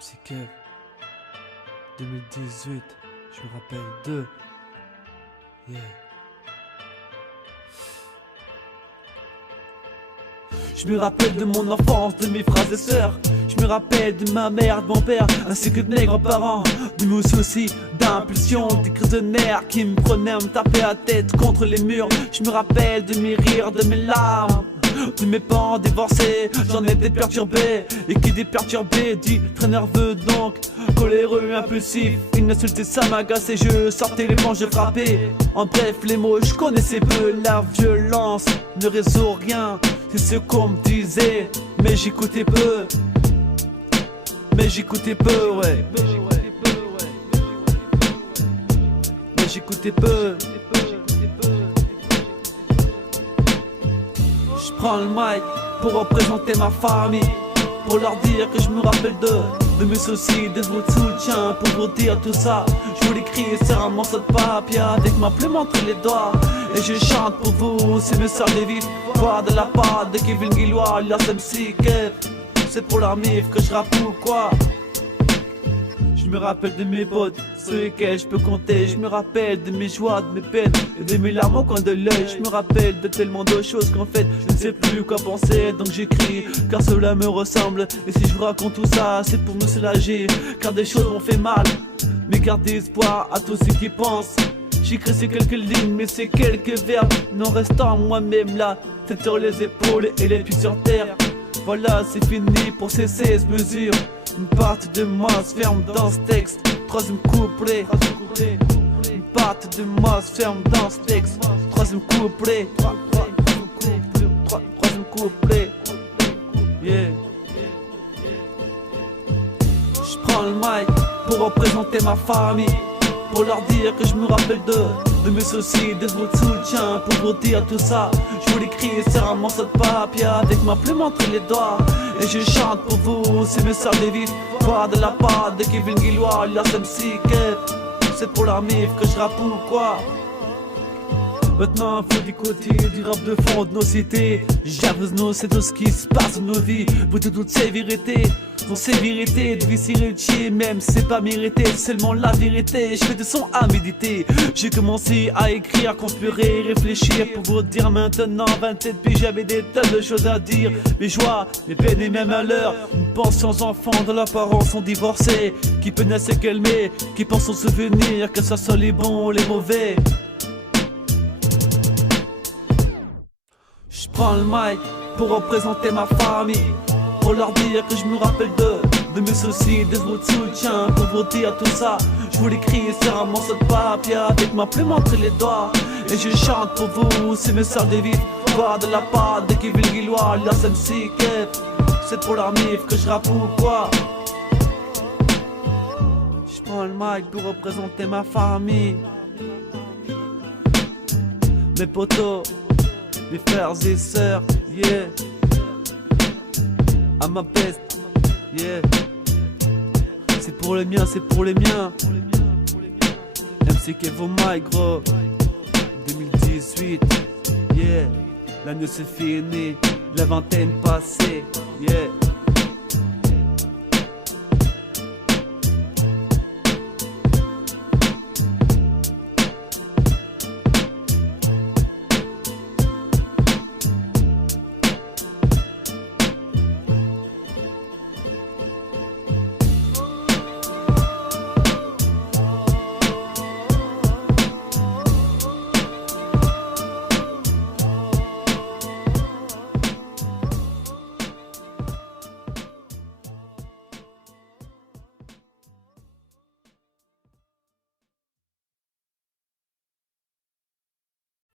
MC Kev, 2018, je me rappelle de... Yeah. Je me rappelle de mon enfance, de mes frères et sœurs. Je me rappelle de ma mère, de mon père, ainsi que de mes grands-parents. De mes soucis, d'impulsion, des crises de nerfs qui me prenaient à me taper la tête contre les murs. Je me rappelle de mes rires, de mes larmes, de mes parents divorcés. J'en étais perturbé, et qui dit perturbé dit très nerveux, donc coléreux, impulsif. Une insulte ça m'agaçait, je sortais les manches, je frappais. En bref, les mots je connaissais peu. La violence ne résout rien, c'est ce qu'on me disait, mais j'écoutais peu. Mais j'écoutais peu, ouais. Mais j'écoutais peu. Je prends le mic pour représenter ma famille, pour leur dire que je me rappelle de mes soucis, de votre soutien. Pour vous dire tout ça, je vous l'écris sur un morceau de papier avec ma plume entre les doigts. Et je chante pour vous, c'est mes sœurs des vifs. Voix de la part de Kevin Guillois, alias MC Kev. C'est pour la mif que je rappe ou quoi. Je me rappelle de mes potes, ceux lesquels je peux compter. Je me rappelle de mes joies, de mes peines et de mes larmes au coin de l'œil. Je me rappelle de tellement de choses qu'en fait je ne sais plus quoi penser. Donc j'écris car cela me ressemble. Et si je vous raconte tout ça, c'est pour me soulager, car des choses m'ont fait mal. Mais gardez espoir à tous ceux qui pensent. J'écris ces quelques lignes, mais ces quelques verbes, non restant moi-même là, tête sur les épaules et les pieds sur terre. Voilà, c'est fini pour ces 16 mesures. Une partie de moi se ferme dans ce texte. Troisième couplet. Une partie de moi se ferme dans ce texte. Troisième couplet. Troisième couplet. Yeah. Je prends le mic pour représenter ma famille, pour leur dire que je me rappelle de mes soucis, de votre soutien. Pour vous dire tout ça, je vous l'écris sur un morceau de papier avec ma plume entre les doigts. Et je chante pour vous, c'est mes sœurs des vifs. Voix de la part de Kevin Guillois, alias MC Kev. C'est pour la mif que je rappe ou quoi. Maintenant faut écouter du rap de fond de nos cités. J'avoue, nous c'est tout ce qui se passe dans nos vies. Vous de toutes ces vérités, pour ces vérités de vie si même c'est pas mérité, c'est seulement la vérité. Je fais de son à méditer. J'ai commencé à écrire, conspirer, réfléchir pour vous dire maintenant 27 puis j'avais des tonnes de choses à dire. Mes joies, mes peines et mes malheurs. Une pension aux enfants dont leurs parents sont divorcés, qui peine à se calmer, qui pensent aux souvenirs, que ce soit les bons ou les mauvais. Je prends le mic pour représenter ma famille, pour leur dire que je me rappelle de mes soucis, de votre soutien. Pour vous dire tout ça, je vous l'écris sur un morceau de papier avec ma plume entre les doigts. Et je chante pour vous, c'est mes sœurs des vifs. Voix de la part de Kevin Guillois, alias MC Kev. C'est pour leur mif que je rappe ou quoi. Je prends le mic pour représenter ma famille, mes potos, mes frères et sœurs, yeah. À ma peste, yeah. C'est pour les miens, c'est pour les miens. MC Kev au mic, gros. 2018, yeah. L'année se finit, la vingtaine passée, yeah.